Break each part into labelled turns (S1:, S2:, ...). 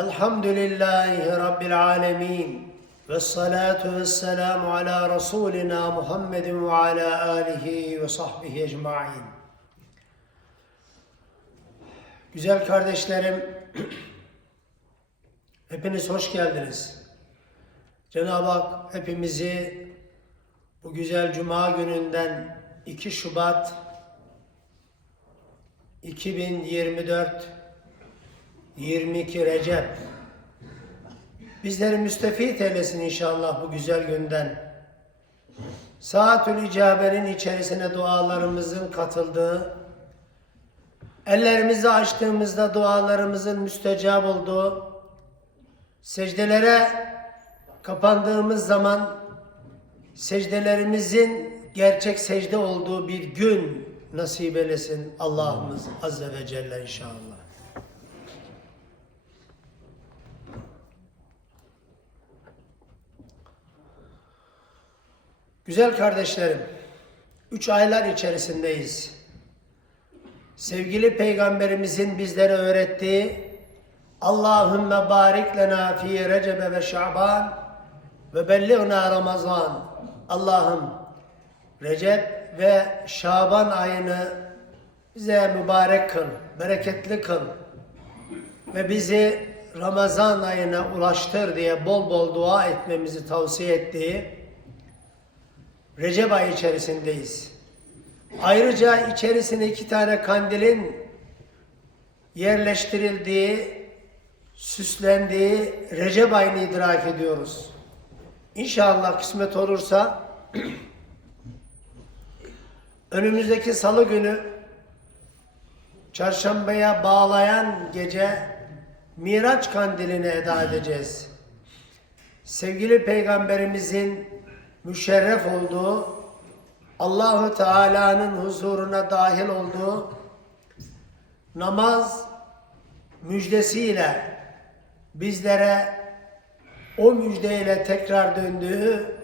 S1: Elhamdülillahi Rabbil alemin. Ve salatu ve selamu ala Rasulina Muhammedin ve ala alihi ve sahbihi ecmain. Güzel kardeşlerim, hepiniz hoş geldiniz. Cenab-ı Hak hepimizi bu güzel cuma gününden 2 Şubat 2024 22 Recep bizleri müstefit eylesin inşallah bu güzel günden. Saatül icabenin içerisine dualarımızın katıldığı, ellerimizi açtığımızda dualarımızın müstecab olduğu, secdelere kapandığımız zaman secdelerimizin gerçek secde olduğu bir gün nasip eylesin Allah'ımız Azze ve Celle inşallah. Güzel kardeşlerim, üç aylar içerisindeyiz. Sevgili Peygamberimizin bizlere öğrettiği Allahümme barik lena fi Recebe ve Şaban ve belliğna Ramazan. Allah'ım Recep ve Şaban ayını bize mübarek kıl, bereketli kıl ve bizi Ramazan ayına ulaştır diye bol bol dua etmemizi tavsiye ettiği Recep ayı içerisindeyiz. Ayrıca içerisine iki tane kandilin yerleştirildiği, süslendiği Recep ayını idrak ediyoruz. İnşallah kısmet olursa önümüzdeki salı günü çarşambaya bağlayan gece Miraç kandilini eda edeceğiz. Sevgili Peygamberimizin müşerref olduğu, Allahu Teala'nın huzuruna dahil olduğu namaz müjdesiyle bizlere o müjdeyle tekrar döndüğü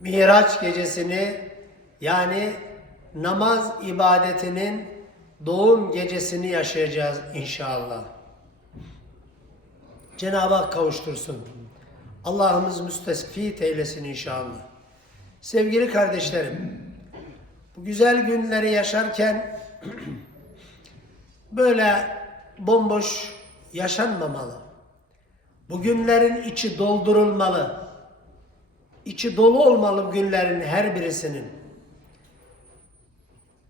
S1: Miraç gecesini yani namaz ibadetinin doğum gecesini yaşayacağız inşallah. Cenab-ı Hak kavuştursun. Allah'ımız müstesfit eylesin inşallah. Sevgili kardeşlerim, bu güzel günleri yaşarken böyle bomboş yaşanmamalı. Bu günlerin içi doldurulmalı. İçi dolu olmalı günlerin her birisinin.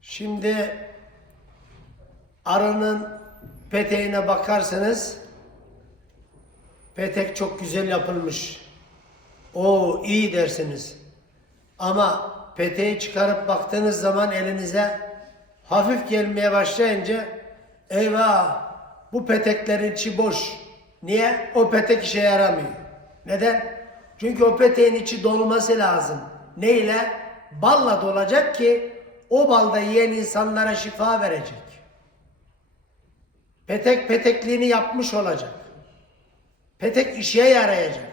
S1: Şimdi arının peteğine bakarsanız petek çok güzel yapılmış. O iyi dersiniz. Ama peteği çıkarıp baktığınız zaman elinize hafif gelmeye başlayınca eyvah bu peteklerin içi boş. Niye? O petek işe yaramıyor. Neden? Çünkü o peteğin içi dolması lazım. Neyle? Balla dolacak ki o balda yiyen insanlara şifa verecek. Petek petekliğini yapmış olacak. Petek işe yarayacak.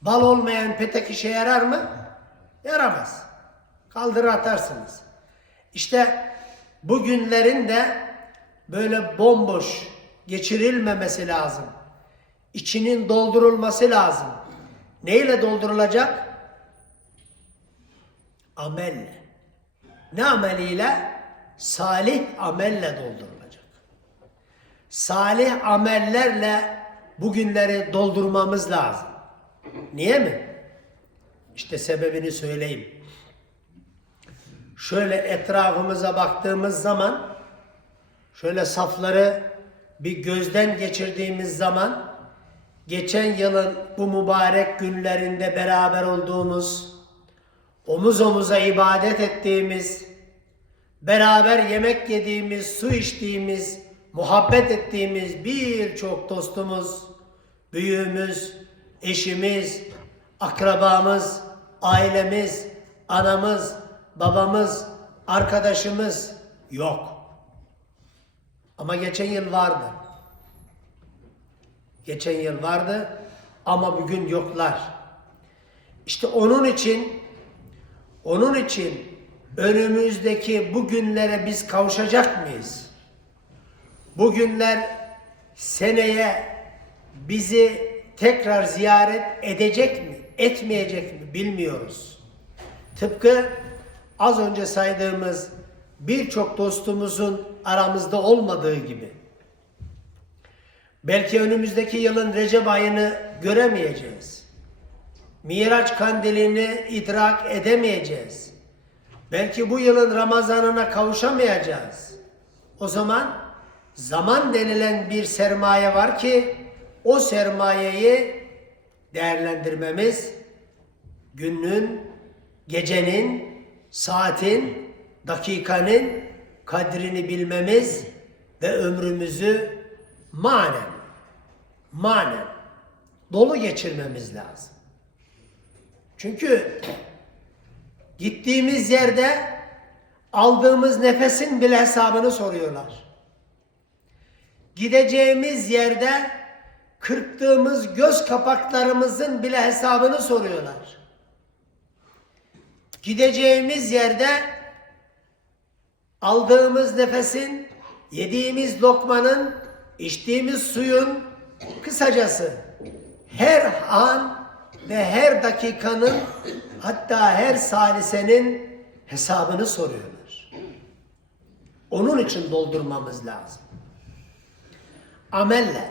S1: Bal olmayan petek işe yarar mı? Yaramaz. Kaldırır atarsınız. İşte bu günlerin de böyle bomboş geçirilmemesi lazım. İçinin doldurulması lazım. Neyle doldurulacak? Amelle. Ne ameliyle? Salih amelle doldurulacak. Salih amellerle bugünleri doldurmamız lazım. Niye mi? İşte sebebini söyleyeyim. Şöyle etrafımıza baktığımız zaman şöyle safları bir gözden geçirdiğimiz zaman geçen yılın bu mübarek günlerinde beraber olduğumuz, omuz omuza ibadet ettiğimiz, beraber yemek yediğimiz, su içtiğimiz, muhabbet ettiğimiz birçok dostumuz, büyüğümüz, eşimiz, akrabamız, ailemiz, anamız, babamız, arkadaşımız yok. Ama geçen yıl vardı. Geçen yıl vardı ama bugün yoklar. İşte onun için onun için önümüzdeki bu günlere biz kavuşacak mıyız? Bu günler seneye bizi tekrar ziyaret edecek mi, etmeyecek mi bilmiyoruz. Tıpkı az önce saydığımız birçok dostumuzun aramızda olmadığı gibi. Belki önümüzdeki yılın Recep ayını göremeyeceğiz. Miraç kandilini idrak edemeyeceğiz. Belki bu yılın Ramazanına kavuşamayacağız. O zaman zaman denilen bir sermaye var ki o sermayeyi değerlendirmemiz günün, gecenin, saatin, dakikanın kadrini bilmemiz ve ömrümüzü manen, manen dolu geçirmemiz lazım. Çünkü gittiğimiz yerde aldığımız nefesin bile hesabını soruyorlar. Gideceğimiz yerde kırptığımız göz kapaklarımızın bile hesabını soruyorlar. Gideceğimiz yerde aldığımız nefesin, yediğimiz lokmanın, içtiğimiz suyun, kısacası her an ve her dakikanın hatta her salisenin hesabını soruyorlar. Onun için doldurmamız lazım. Amelle,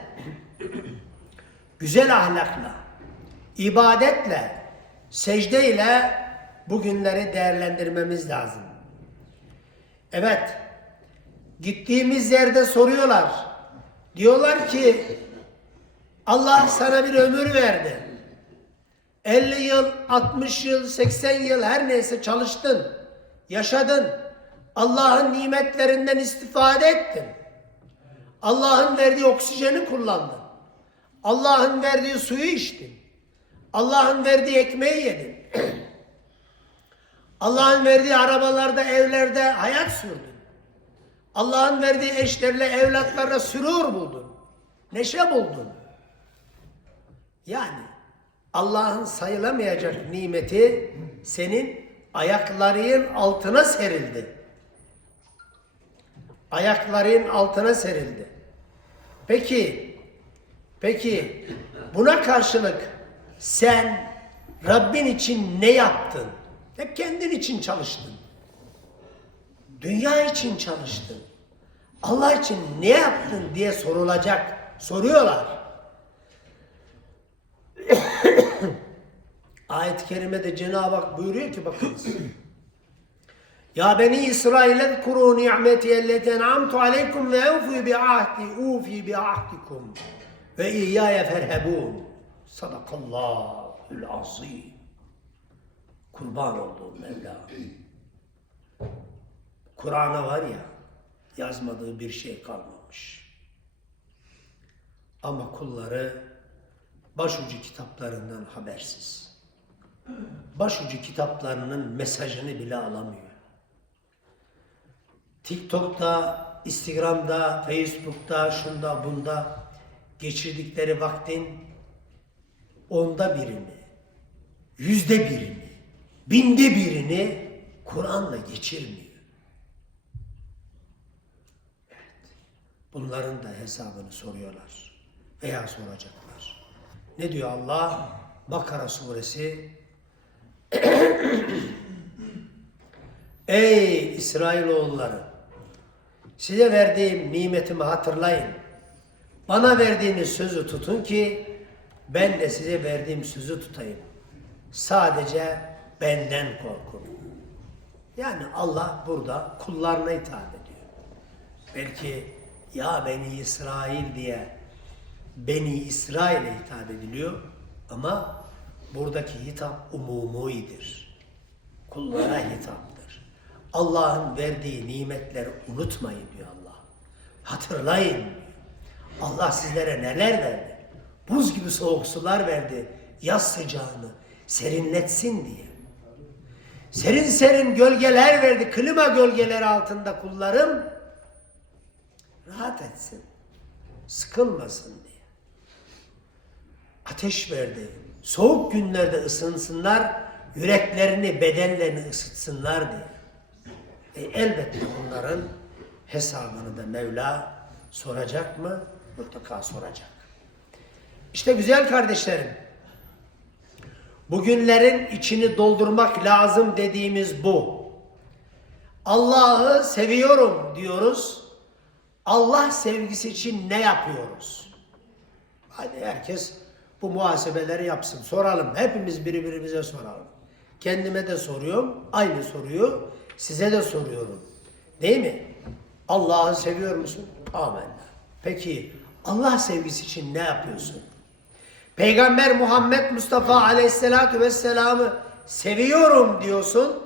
S1: güzel ahlakla, ibadetle, secdeyle bu günleri değerlendirmemiz lazım. Evet, gittiğimiz yerde soruyorlar. Diyorlar ki Allah sana bir ömür verdi. 50 yıl, 60 yıl, 80 yıl her neyse çalıştın, yaşadın. Allah'ın nimetlerinden istifade ettin. Allah'ın verdiği oksijeni kullandın. Allah'ın verdiği suyu içtin. Allah'ın verdiği ekmeği yedin. Allah'ın verdiği arabalarda, evlerde hayat sürdün. Allah'ın verdiği eşlerle, evlatlarla sürur buldun. Neşe buldun. Yani Allah'ın sayılamayacak nimeti senin ayakların altına serildi. Ayakların altına serildi. Peki, peki buna karşılık sen Rabbin için ne yaptın? Hep kendin için çalıştın. Dünya için çalıştın. Allah için ne yaptın diye sorulacak. Soruyorlar. Ayet-i kerimede Cenab-ı Hak buyuruyor ki bakınız. Ya beni İsrail kuru ni'meti elleti en'amtu aleykum ve evfi bi ahdi ufi bi ahdikum ve iyyaya ferhebun. Sadakallahul azim. Kurban olduğum Mevla. Kur'an'a var ya yazmadığı bir şey kalmamış. Ama kulları başucu kitaplarından habersiz. Başucu kitaplarının mesajını bile alamıyor. TikTok'ta, Instagram'da, Facebook'ta, şunda bunda geçirdikleri vaktin onda birini, yüzde birini, binde birini Kur'an'la geçirmiyor. Evet. Bunların da hesabını soruyorlar veya soracaklar. Ne diyor Allah? Bakara suresi Ey İsrailoğulları! Size verdiğim nimetimi hatırlayın. Bana verdiğiniz sözü tutun ki ben de size verdiğim sözü tutayım. Sadece benden korkun. Yani Allah burada kullarına hitap ediyor. Belki ya Beni İsrail diye Beni İsrail'e hitap ediliyor ama buradaki hitap umumuidir. Kullara hitaptır. Allah'ın verdiği nimetleri unutmayın diyor Allah. Hatırlayın. Allah sizlere neler verdi? Buz gibi soğuk sular verdi. Yaz sıcağını serinletsin diye. Serin serin gölgeler verdi. Klima gölgeleri altında kullarım rahat etsin. Sıkılmasın diye. Ateş verdi. Soğuk günlerde ısınsınlar, yüreklerini, bedenlerini ısıtsınlar diye. E, elbette bunların hesabını da Mevla soracak mı? Mutlaka soracak. İşte güzel kardeşlerim. Bugünlerin içini doldurmak lazım dediğimiz bu. Allah'ı seviyorum diyoruz. Allah sevgisi için ne yapıyoruz? Hadi herkes bu muhasebeleri yapsın. Soralım. Hepimiz birbirimize soralım. Kendime de soruyorum. Aynı soruyu size de soruyorum. Değil mi? Allah'ı seviyor musun? Amin. Peki Allah sevgisi için ne yapıyorsun? Peygamber Muhammed Mustafa Aleyhisselatü Vesselam'ı seviyorum diyorsun.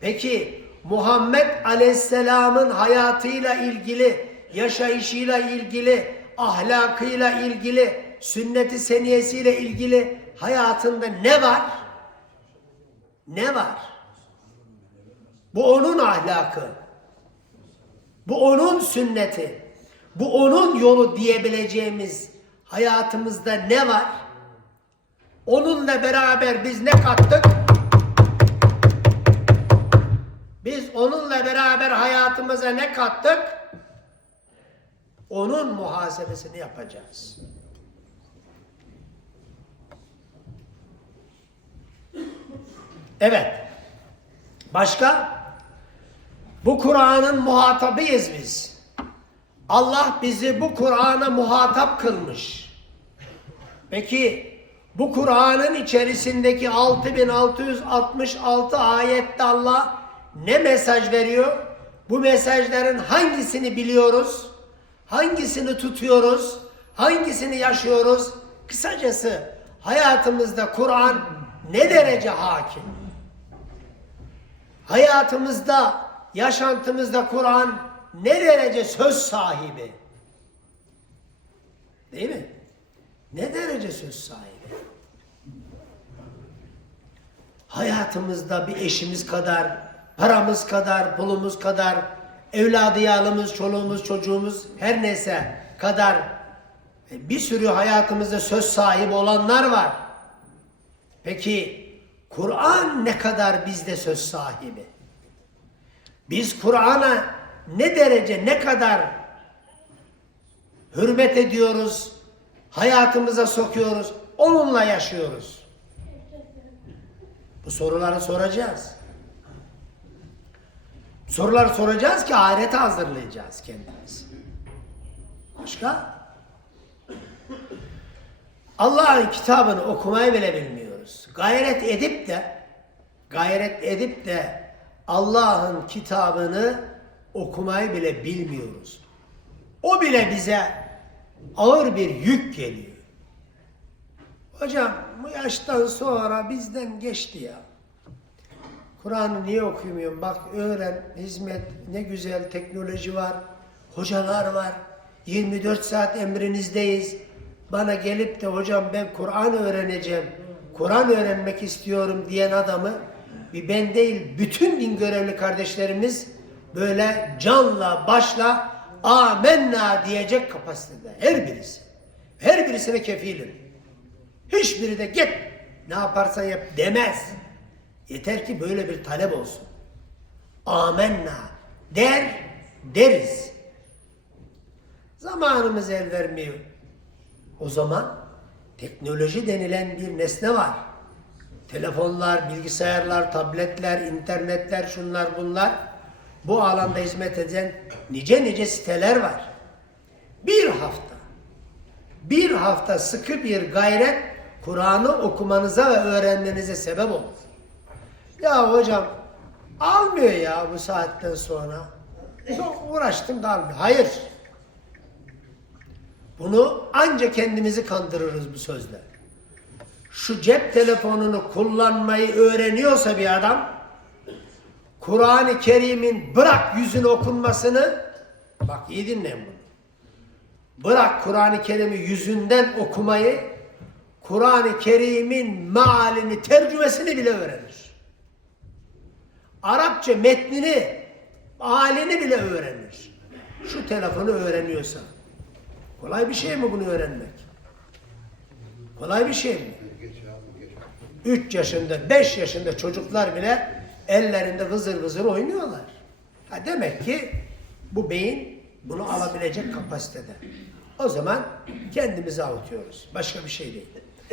S1: Peki Muhammed Aleyhisselam'ın hayatıyla ilgili, yaşayışıyla ilgili, ahlakıyla ilgili, sünneti seniyesiyle ilgili hayatında ne var? Ne var? Bu onun ahlakı. Bu onun sünneti. Bu onun yolu diyebileceğimiz hayatımızda ne var? Onunla beraber biz ne kattık? Biz onunla beraber hayatımıza ne kattık? Onun muhasebesini yapacağız. Evet. Başka? Bu Kur'an'ın muhatabıyız biz. Allah bizi bu Kur'an'a muhatap kılmış. Peki bu Kur'an'ın içerisindeki 6666 ayette Allah ne mesaj veriyor? Bu mesajların hangisini biliyoruz? Hangisini tutuyoruz? Hangisini yaşıyoruz? Kısacası hayatımızda Kur'an ne derece hakim? Hayatımızda, yaşantımızda Kur'an ne derece söz sahibi? Değil mi? Ne derece söz sahibi? Hayatımızda bir eşimiz kadar, paramız kadar, pulumuz kadar, evladı yağlımız, çoluğumuz, çocuğumuz her neyse kadar e, bir sürü hayatımızda söz sahibi olanlar var. Peki Kur'an ne kadar bizde söz sahibi? Biz Kur'an'a ne derece, ne kadar hürmet ediyoruz, hayatımıza sokuyoruz, onunla yaşıyoruz. Bu soruları soracağız. Sorular soracağız ki ahirete hazırlayacağız kendimizi. Başka? Allah'ın kitabını okumayı bile bilmiyoruz. Gayret edip de gayret edip de Allah'ın kitabını okumayı bile bilmiyoruz. O bile bize ağır bir yük geliyor. Hocam bu yaştan sonra bizden geçti ya. Kur'an'ı niye okumuyorum? Bak öğren, hizmet, ne güzel teknoloji var, hocalar var. 24 saat emrinizdeyiz. Bana gelip de hocam ben Kur'an öğreneceğim, Kur'an öğrenmek istiyorum diyen adamı bir ben değil bütün din görevli kardeşlerimiz böyle canla başla amenna diyecek kapasitede. Her birisi. Her birisine kefilim. Hiçbiri de git ne yaparsan yap demez. Yeter ki böyle bir talep olsun. Amenna der, deriz. Zamanımız el vermiyor. O zaman teknoloji denilen bir nesne var. Telefonlar, bilgisayarlar, tabletler, internetler, şunlar bunlar. Bu alanda hizmet eden nice nice siteler var. Bir hafta, bir hafta sıkı bir gayret Kur'an'ı okumanıza ve öğrenmenize sebep olur. Ya hocam almıyor ya bu saatten sonra. Çok uğraştım da almıyor. Hayır. Bunu ancak kendimizi kandırırız bu sözle. Şu cep telefonunu kullanmayı öğreniyorsa bir adam, Kur'an-ı Kerim'in bırak yüzün okunmasını, bak iyi dinleyin bunu. Bırak Kur'an-ı Kerim'i yüzünden okumayı, Kur'an-ı Kerim'in mealini, tercümesini bile öğrenir. Arapça metnini, halini bile öğrenir. Şu telefonu öğreniyorsa. Kolay bir şey mi bunu öğrenmek? Kolay bir şey mi? 3 yaşında, 5 yaşında çocuklar bile ellerinde vızır vızır oynuyorlar. Ha demek ki bu beyin bunu alabilecek kapasitede. O zaman kendimizi avutuyoruz. Başka bir şey değil.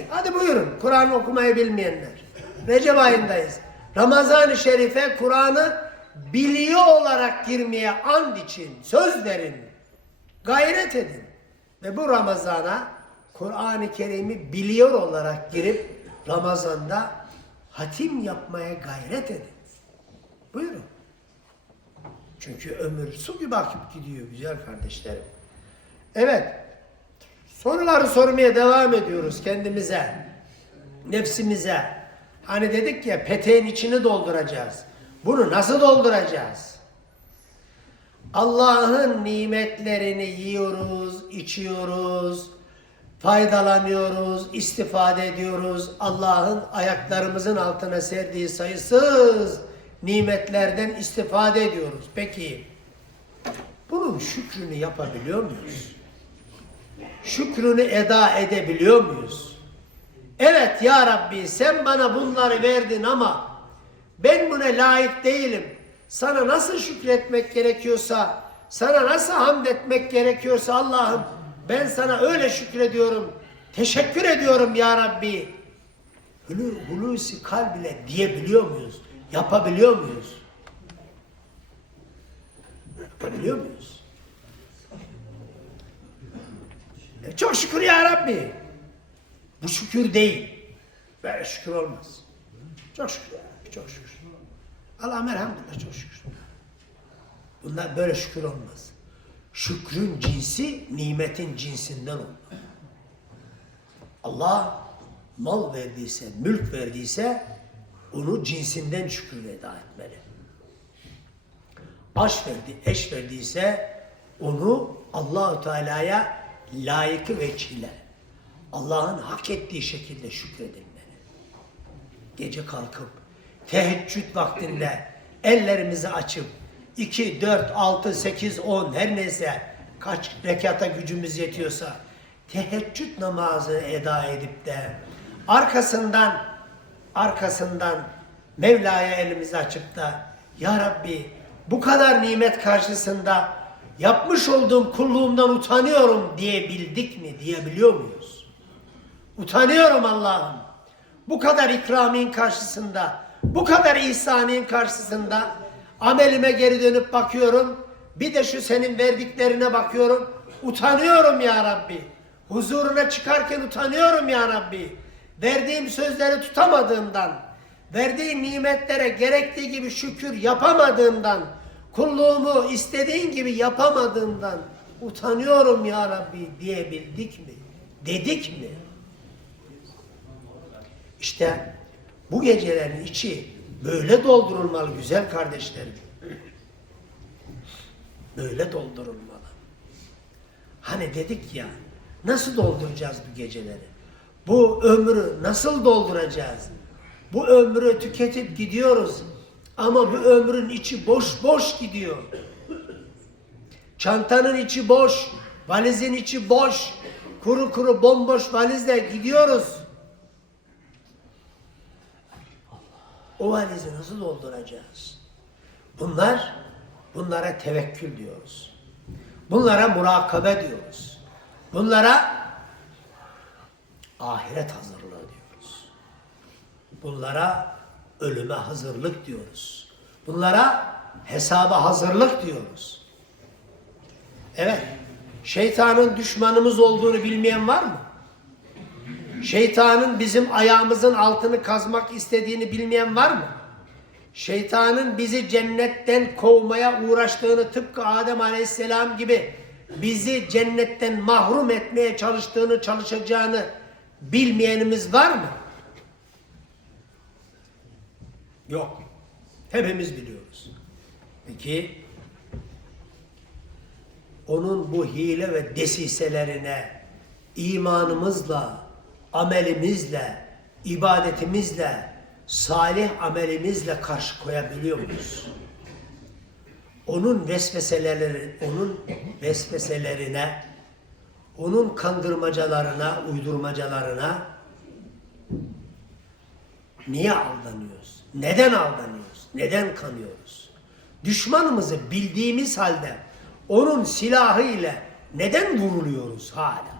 S1: Hadi buyurun Kur'an okumayı bilmeyenler. Recep ayındayız. Ramazan-ı Şerif'e Kur'an'ı biliyor olarak girmeye and için söz verin. Gayret edin. Ve bu Ramazan'a Kur'an-ı Kerim'i biliyor olarak girip Ramazan'da hatim yapmaya gayret edin. Buyurun. Çünkü ömür su gibi akıp gidiyor güzel kardeşlerim. Evet. Soruları sormaya devam ediyoruz kendimize. Nefsimize. Hani dedik ya peteğin içini dolduracağız. Bunu nasıl dolduracağız? Allah'ın nimetlerini yiyoruz, içiyoruz, faydalanıyoruz, istifade ediyoruz. Allah'ın ayaklarımızın altına serdiği sayısız nimetlerden istifade ediyoruz. Peki bunun şükrünü yapabiliyor muyuz? Şükrünü eda edebiliyor muyuz? Evet ya Rabbi sen bana bunları verdin ama ben buna layık değilim. Sana nasıl şükretmek gerekiyorsa, sana nasıl hamd etmek gerekiyorsa Allah'ım ben sana öyle şükrediyorum. Teşekkür ediyorum ya Rabbi. Hulu, hulusi kalb ile diyebiliyor muyuz? Yapabiliyor muyuz? Yapabiliyor muyuz? E, çok şükür ya Rabbi. Bu şükür değil. Böyle şükür olmaz. Çok şükür ya çok şükür. Allah'ım elhamdülillah çok şükür. Bunlar böyle şükür olmaz. Şükrün cinsi nimetin cinsinden olmalı. Allah mal verdiyse, mülk verdiyse onu cinsinden şükür eda etmeli. Aş verdi, eş verdiyse onu Allahu Teala'ya layıkı vekile, Allah'ın hak ettiği şekilde şükredilmeli. Gece kalkıp teheccüd vaktinde ellerimizi açıp 2, 4, 6, 8, 10 her neyse kaç rekata gücümüz yetiyorsa teheccüd namazını eda edip de arkasından arkasından Mevla'ya elimizi açıp da Ya Rabbi bu kadar nimet karşısında yapmış olduğum kulluğumdan utanıyorum diyebildik mi? Diyebiliyor muyuz? Utanıyorum Allah'ım. Bu kadar ikramin karşısında, bu kadar ihsanin karşısında amelime geri dönüp bakıyorum. Bir de şu senin verdiklerine bakıyorum. Utanıyorum ya Rabbi. Huzuruna çıkarken utanıyorum ya Rabbi. Verdiğim sözleri tutamadığımdan, verdiğin nimetlere gerektiği gibi şükür yapamadığımdan, kulluğumu istediğin gibi yapamadığımdan utanıyorum ya Rabbi diyebildik mi? Dedik mi? İşte bu gecelerin içi böyle doldurulmalı güzel kardeşlerim. Böyle doldurulmalı. Hani dedik ya nasıl dolduracağız bu geceleri? Bu ömrü nasıl dolduracağız? Bu ömrü tüketip gidiyoruz. Ama bu ömrün içi boş boş gidiyor. Çantanın içi boş, valizin içi boş, kuru kuru bomboş valizle gidiyoruz. O valizi nasıl dolduracağız? Bunlar, bunlara tevekkül diyoruz. Bunlara murakabe diyoruz. Bunlara ahiret hazırlığı diyoruz. Bunlara ölüme hazırlık diyoruz. Bunlara hesaba hazırlık diyoruz. Evet, şeytanın düşmanımız olduğunu bilmeyen var mı? Şeytanın bizim ayağımızın altını kazmak istediğini bilmeyen var mı? Şeytanın bizi cennetten kovmaya uğraştığını tıpkı Adem Aleyhisselam gibi bizi cennetten mahrum etmeye çalıştığını, çalışacağını bilmeyenimiz var mı? Yok. Hepimiz biliyoruz. Peki onun bu hile ve desiselerine imanımızla, amelimizle, ibadetimizle, salih amelimizle karşı koyabiliyor muyuz? Onun vesveseleri, onun vesveselerine, onun kandırmacalarına, uydurmacalarına niye aldanıyoruz? Neden aldanıyoruz? Neden kanıyoruz? Düşmanımızı bildiğimiz halde onun silahı ile neden vuruluyoruz hala?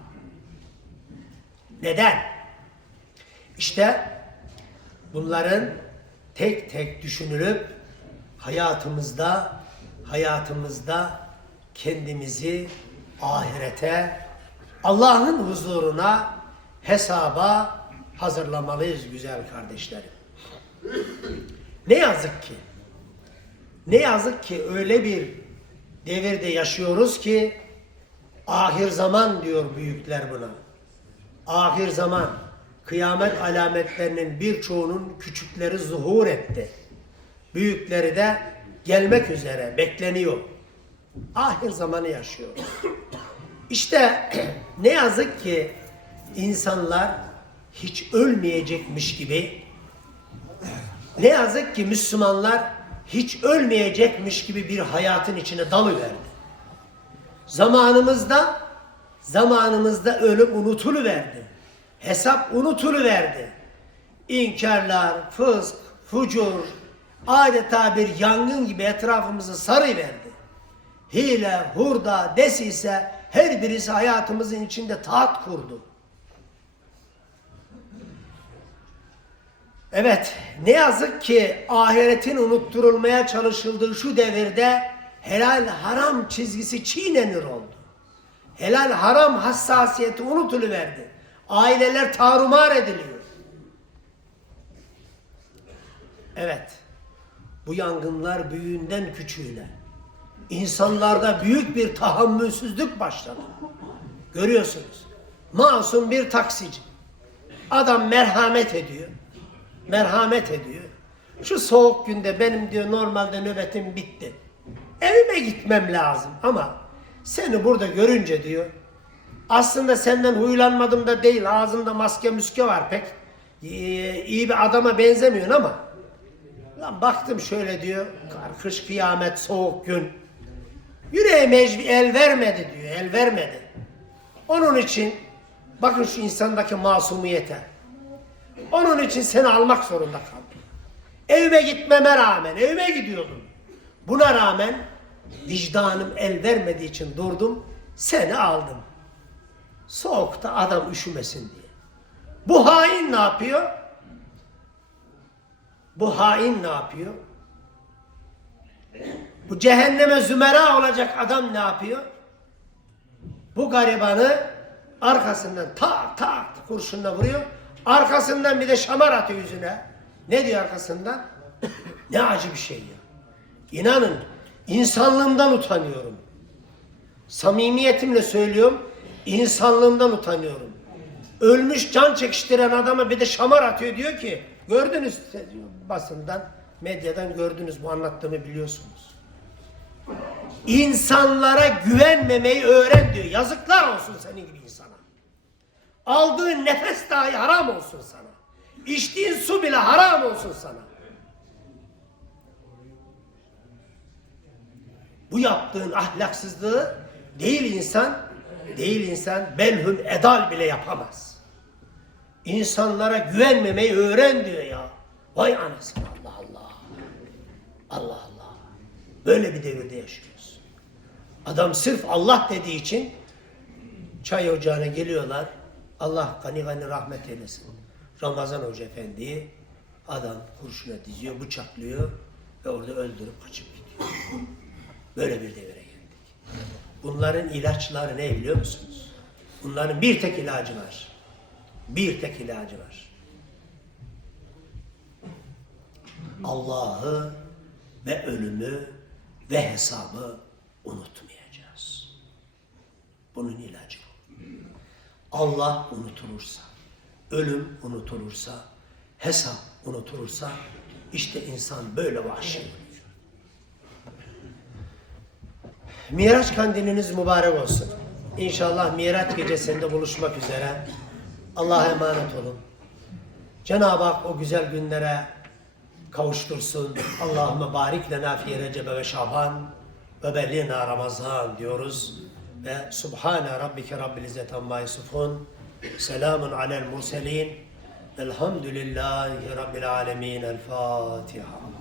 S1: Neden? İşte bunların tek tek düşünülüp hayatımızda hayatımızda kendimizi ahirete Allah'ın huzuruna hesaba hazırlamalıyız güzel kardeşlerim. Ne yazık ki ne yazık ki öyle bir devirde yaşıyoruz ki ahir zaman diyor büyükler buna. Ahir zaman kıyamet alametlerinin birçoğunun küçükleri zuhur etti. Büyükleri de gelmek üzere bekleniyor. Ahir zamanı yaşıyoruz. İşte ne yazık ki insanlar hiç ölmeyecekmiş gibi ne yazık ki Müslümanlar hiç ölmeyecekmiş gibi bir hayatın içine dalıverdi. Zamanımızda zamanımızda ölüm unutuluverdi. Hesap unutuluverdi. İnkarlar, fısk, fucur adeta bir yangın gibi etrafımızı sarıverdi. Hile, hurda, desise her birisi hayatımızın içinde taht kurdu. Evet, ne yazık ki ahiretin unutturulmaya çalışıldığı şu devirde helal haram çizgisi çiğnenir oldu. Helal haram hassasiyeti unutuluverdi. Aileler tarumar ediliyor. Evet, bu yangınlar büyüğünden küçüğüne. İnsanlarda büyük bir tahammülsüzlük başladı. Görüyorsunuz. Masum bir taksici. Adam merhamet ediyor. Merhamet ediyor. Şu soğuk günde benim diyor normalde nöbetim bitti. Evime gitmem lazım ama seni burada görünce diyor aslında senden huylanmadım da değil ağzımda maske müske var pek ee, iyi bir adama benzemiyorsun ama lan baktım şöyle diyor kış kıyamet soğuk gün yüreğime el vermedi diyor el vermedi. Onun için bakın şu insandaki masumiyete. Onun için seni almak zorunda kaldım. Evime gitmeme rağmen, evime gidiyordum. Buna rağmen vicdanım el vermediği için durdum, seni aldım. Soğukta adam üşümesin diye. Bu hain ne yapıyor? Bu hain ne yapıyor? Bu cehenneme zümera olacak adam ne yapıyor? Bu garibanı arkasından tak tak kurşunla vuruyor. Arkasından bir de şamar atıyor yüzüne. Ne diyor arkasından? ne acı bir şey ya. İnanın insanlığımdan utanıyorum. Samimiyetimle söylüyorum. insanlığımdan utanıyorum. Ölmüş can çekiştiren adama bir de şamar atıyor diyor ki gördünüz basından medyadan gördünüz bu anlattığımı biliyorsunuz. İnsanlara güvenmemeyi öğren diyor. Yazıklar olsun senin gibi insana. Aldığın nefes dahi haram olsun sana. İçtiğin su bile haram olsun sana. Bu yaptığın ahlaksızlığı değil insan, değil insan belhüm edal bile yapamaz. İnsanlara güvenmemeyi öğren diyor ya. Vay anasını Allah. Allah Allah. Böyle bir devirde yaşıyoruz. Adam sırf Allah dediği için çay ocağına geliyorlar. Allah gani gani rahmet eylesin. Ramazan Hoca Efendi'yi adam kurşuna diziyor, bıçaklıyor ve orada öldürüp kaçıp gidiyor. Böyle bir devire geldik. Bunların ilaçları ne biliyor musunuz? Bunların bir tek ilacı var. Bir tek ilacı var. Allah'ı ve ölümü ve hesabı unutmayacağız. Bunun ilacı bu. Allah unutulursa, ölüm unutulursa, hesap unutulursa işte insan böyle vahşi olur. Miraç kandiliniz mübarek olsun. İnşallah Miraç gecesinde buluşmak üzere. Allah'a emanet olun. Cenab-ı Hak o güzel günlere kavuştursun. Allahümme barik lena fi Recebe ve Şaban ve bellina Ramazan diyoruz. Ve Subhane Rabbike Rabbil İzzet Amma Yusufun. Selamun alel murselin. Elhamdülillahi Rabbil Alemin. El Fatiha.